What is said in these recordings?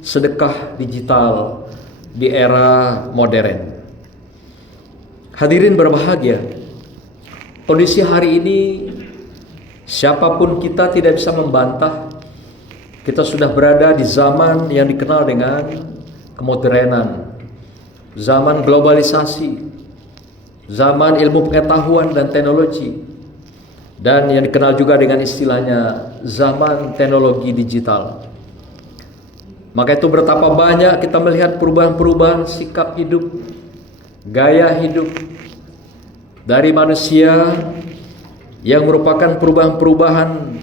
sedekah digital di era modern. Hadirin berbahagia, kondisi hari ini siapapun kita tidak bisa membantah kita sudah berada di zaman yang dikenal dengan kemodernan, zaman globalisasi, zaman ilmu pengetahuan dan teknologi, dan yang dikenal juga dengan istilahnya zaman teknologi digital. Maka itu betapa banyak kita melihat perubahan-perubahan sikap hidup, gaya hidup dari manusia yang merupakan perubahan-perubahan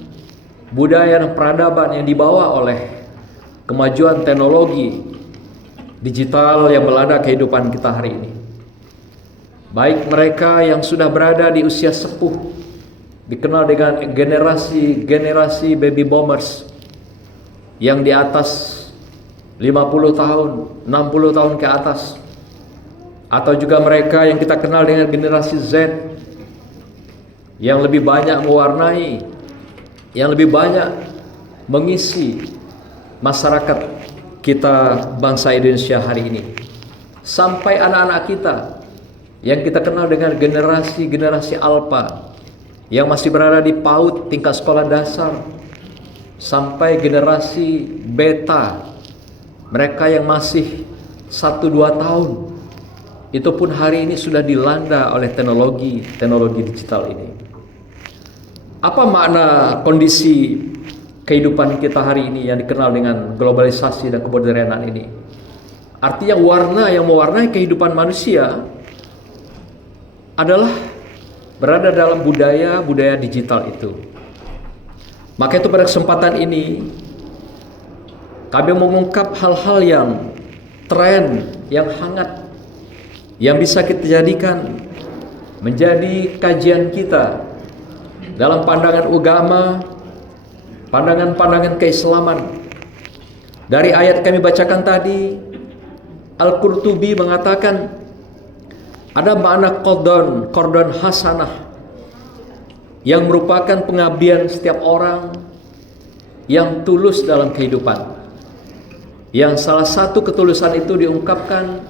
budaya dan peradaban yang dibawa oleh kemajuan teknologi digital yang melanda kehidupan kita hari ini. Baik mereka yang sudah berada di usia sepuh, dikenal dengan generasi baby boomers yang di atas 50 tahun, 60 tahun ke atas, atau juga mereka yang kita kenal dengan generasi Z yang lebih banyak mewarnai, yang lebih banyak mengisi masyarakat kita bangsa Indonesia hari ini, sampai anak-anak kita yang kita kenal dengan generasi Alpha yang masih berada di PAUD tingkat sekolah dasar, sampai generasi Beta, mereka yang masih 1-2 tahun, itu pun hari ini sudah dilanda oleh teknologi digital ini. Apa makna kondisi kehidupan kita hari ini yang dikenal dengan globalisasi dan kemodernan ini? Artinya warna yang mewarnai kehidupan manusia adalah berada dalam budaya digital itu. Maka itu pada kesempatan ini kami mengungkap hal-hal yang tren, yang hangat, yang bisa kita jadikan menjadi kajian kita dalam pandangan agama, pandangan keislaman. Dari ayat kami bacakan tadi, Al-Qurtubi mengatakan ada makna qardon hasanah yang merupakan pengabdian setiap orang yang tulus dalam kehidupan. Yang salah satu ketulusan itu diungkapkan,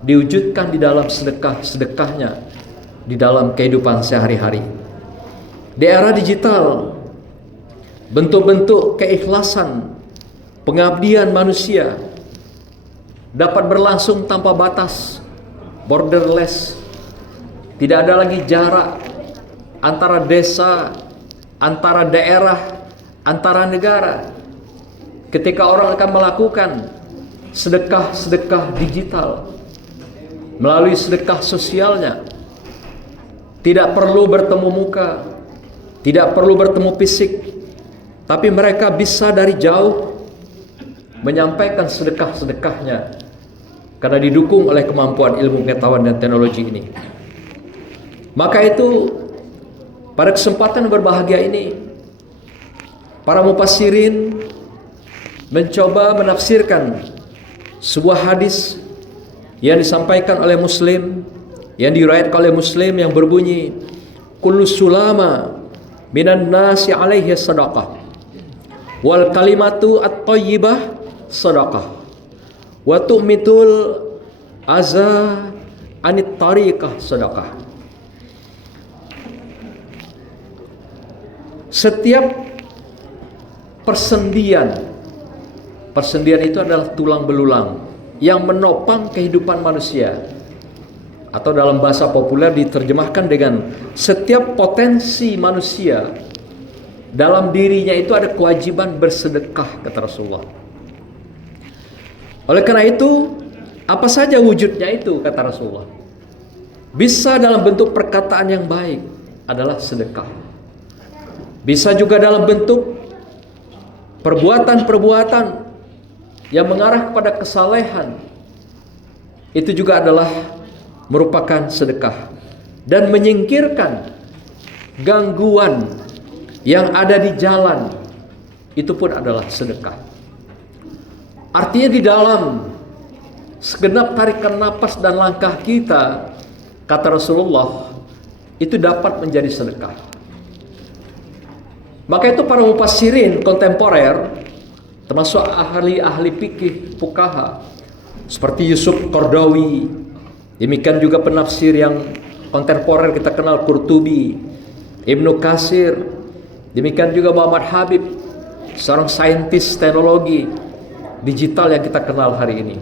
diwujudkan di dalam sedekahnya di dalam kehidupan sehari-hari. Di era digital, bentuk-bentuk keikhlasan, pengabdian manusia dapat berlangsung tanpa batas, borderless. Tidak ada lagi jarak antara desa, antara daerah, antara negara. Ketika orang akan melakukan sedekah digital melalui sedekah sosialnya, tidak perlu bertemu muka, tidak perlu bertemu fisik, tapi mereka bisa dari jauh menyampaikan sedekahnya karena didukung oleh kemampuan ilmu pengetahuan dan teknologi ini. Maka itu pada kesempatan berbahagia ini, para mufassirin mencoba menafsirkan sebuah hadis yang disampaikan oleh Muslim, yang diriwayatkan oleh Muslim, yang berbunyi, kullu sulama minan nasi alaihi sadaqah wal kalimatu at-thayyibah sadaqah wa tu'mitul aza anit tariqah sadaqah. Setiap persendian itu adalah tulang belulang yang menopang kehidupan manusia, atau dalam bahasa populer diterjemahkan dengan setiap potensi manusia dalam dirinya itu ada kewajiban bersedekah, kata Rasulullah. Oleh karena itu, apa saja wujudnya itu, kata Rasulullah, bisa dalam bentuk perkataan yang baik adalah sedekah, bisa juga dalam bentuk perbuatan yang mengarah kepada kesalehan, itu juga adalah merupakan sedekah, dan menyingkirkan gangguan yang ada di jalan, itu pun adalah sedekah. Artinya di dalam segenap tarikan napas dan langkah kita, kata Rasulullah, itu dapat menjadi sedekah. Maka itu para mufassirin kontemporer termasuk ahli-ahli fikih fuqaha seperti Yusuf Qardawi, demikian juga penafsir yang kontemporer kita kenal Qurtubi, Ibnu Katsir, demikian juga Muhammad Habib, seorang saintis teknologi digital yang kita kenal hari ini.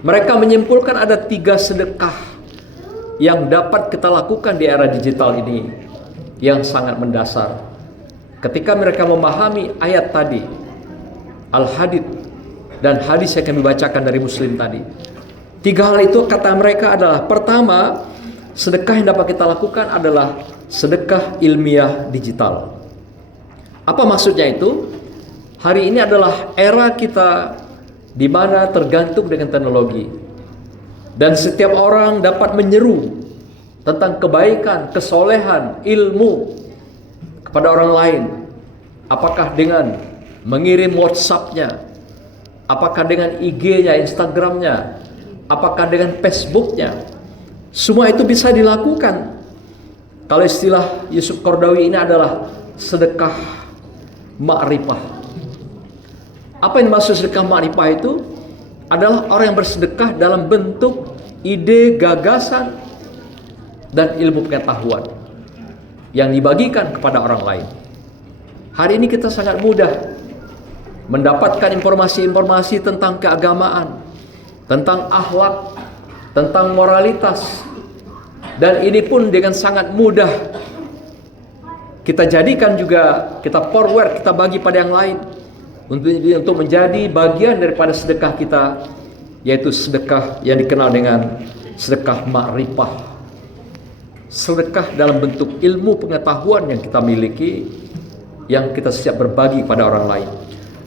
Mereka menyimpulkan ada 3 sedekah yang dapat kita lakukan di era digital ini yang sangat mendasar. Ketika mereka memahami ayat tadi, Al-Hadid dan hadis yang kami bacakan dari Muslim tadi. 3 hal itu kata mereka adalah: pertama, sedekah yang dapat kita lakukan adalah sedekah ilmiah digital. Apa maksudnya itu? Hari ini adalah era kita di mana tergantung dengan teknologi. Dan setiap orang dapat menyeru tentang kebaikan, kesolehan, ilmu kepada orang lain. Apakah dengan mengirim WhatsApp-nya, apakah dengan IG-nya, Instagram-nya, apakah dengan Facebook-nya. Semua itu bisa dilakukan. Kalau istilah Yusuf Qardawi ini adalah sedekah ma'rifah. Apa yang dimaksud sedekah ma'rifah itu? Adalah orang yang bersedekah dalam bentuk ide, gagasan, dan ilmu pengetahuan yang dibagikan kepada orang lain. Hari ini kita sangat mudah mendapatkan informasi-informasi tentang keagamaan, tentang akhlak, tentang moralitas, dan ini pun dengan sangat mudah kita jadikan juga, kita forward, kita bagi pada yang lain untuk menjadi bagian daripada sedekah kita, yaitu sedekah yang dikenal dengan sedekah ma'rifah, sedekah dalam bentuk ilmu pengetahuan yang kita miliki, yang kita siap berbagi pada orang lain.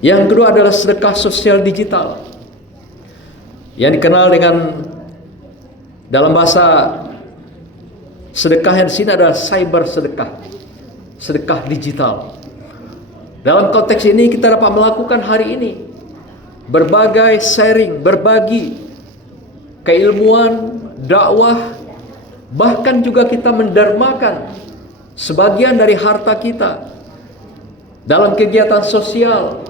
Yang kedua adalah sedekah sosial digital, yang dikenal dengan dalam bahasa sedekah yang di sini adalah cyber sedekah, sedekah digital. Dalam konteks ini kita dapat melakukan hari ini berbagai sharing, berbagi keilmuan, dakwah, bahkan juga kita mendermakan sebagian dari harta kita dalam kegiatan sosial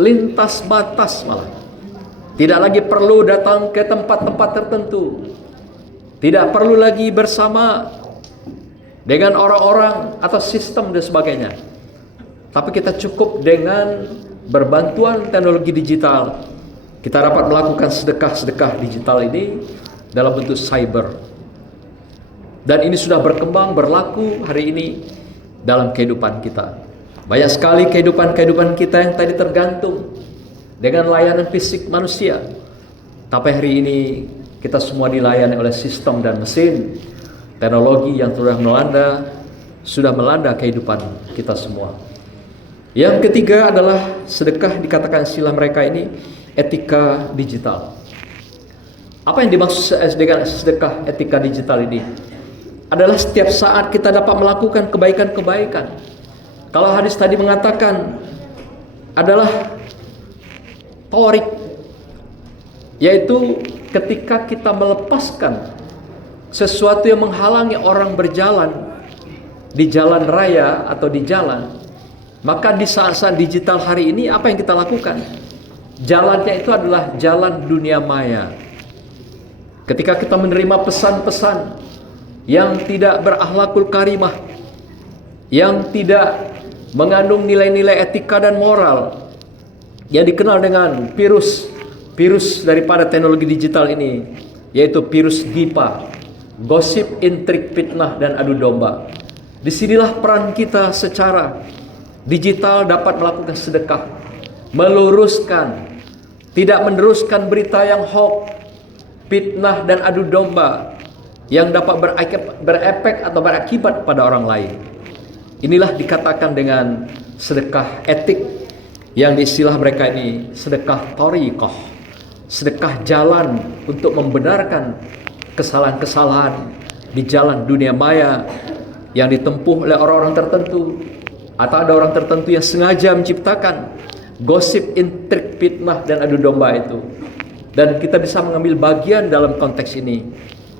lintas batas malah. Tidak lagi perlu datang ke tempat-tempat tertentu. Tidak perlu lagi bersama dengan orang-orang atau sistem dan sebagainya. Tapi kita cukup dengan berbantuan teknologi digital, kita dapat melakukan sedekah-sedekah digital ini dalam bentuk cyber. Dan ini sudah berkembang, berlaku hari ini dalam kehidupan kita. Banyak sekali kehidupan kita yang tadi tergantung dengan layanan fisik manusia, tapi hari ini kita semua dilayani oleh sistem dan mesin teknologi yang sudah melanda kehidupan kita semua. Yang ketiga adalah sedekah, dikatakan istilah mereka ini etika digital. Apa yang dimaksud dengan sedekah etika digital ini? Adalah setiap saat kita dapat melakukan kebaikan-kebaikan. Kalau hadis tadi mengatakan adalah torik, yaitu ketika kita melepaskan sesuatu yang menghalangi orang berjalan di jalan raya atau di jalan, maka di saat-saat digital hari ini apa yang kita lakukan? Jalannya itu adalah jalan dunia maya. Ketika kita menerima pesan-pesan yang tidak berakhlakul karimah, yang tidak mengandung nilai-nilai etika dan moral, yang dikenal dengan virus daripada teknologi digital ini, yaitu virus GIPA, gosip, intrik, fitnah, dan adu domba. Disinilah peran kita secara digital dapat melakukan sedekah, meluruskan, tidak meneruskan berita yang hoax, fitnah, dan adu domba yang dapat berefek atau berakibat pada orang lain. Inilah dikatakan dengan sedekah etik, yang istilah mereka ini sedekah thariqah, sedekah jalan untuk membenarkan kesalahan-kesalahan di jalan dunia maya yang ditempuh oleh orang-orang tertentu, atau ada orang tertentu yang sengaja menciptakan gosip, intrik, fitnah, dan adu domba itu. Dan kita bisa mengambil bagian dalam konteks ini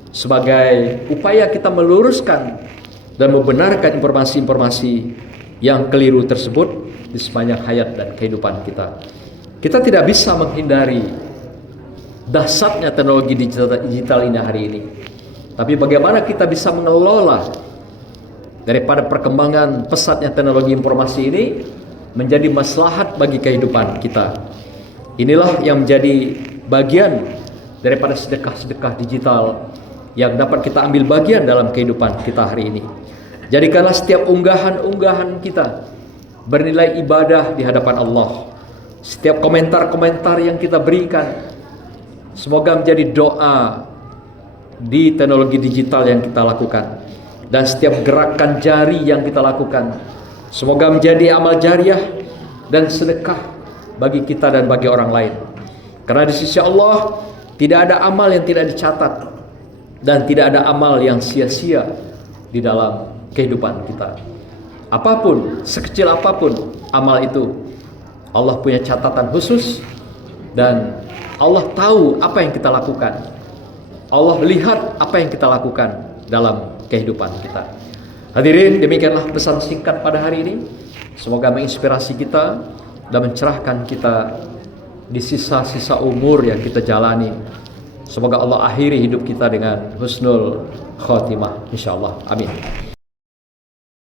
sebagai upaya kita meluruskan dan membenarkan informasi-informasi yang keliru tersebut, di sepanjang hayat dan kehidupan kita. Kita tidak bisa menghindari dahsyatnya teknologi digital ini hari ini. Tapi bagaimana kita bisa mengelola daripada perkembangan pesatnya teknologi informasi ini menjadi maslahat bagi kehidupan kita. Inilah yang menjadi bagian daripada sedekah-sedekah digital yang dapat kita ambil bagian dalam kehidupan kita hari ini. Jadikanlah setiap unggahan-unggahan kita bernilai ibadah di hadapan Allah. Setiap komentar-komentar yang kita berikan semoga menjadi doa di teknologi digital yang kita lakukan. Dan setiap gerakan jari yang kita lakukan semoga menjadi amal jariah dan sedekah bagi kita dan bagi orang lain. Karena di sisi Allah tidak ada amal yang tidak dicatat dan tidak ada amal yang sia-sia di dalam kehidupan kita. Apapun, sekecil apapun amal itu, Allah punya catatan khusus dan Allah tahu apa yang kita lakukan. Allah lihat apa yang kita lakukan dalam kehidupan kita. Hadirin, demikianlah pesan singkat pada hari ini. Semoga menginspirasi kita dan mencerahkan kita di sisa-sisa umur yang kita jalani. Semoga Allah akhiri hidup kita dengan husnul khotimah, insyaallah. Amin.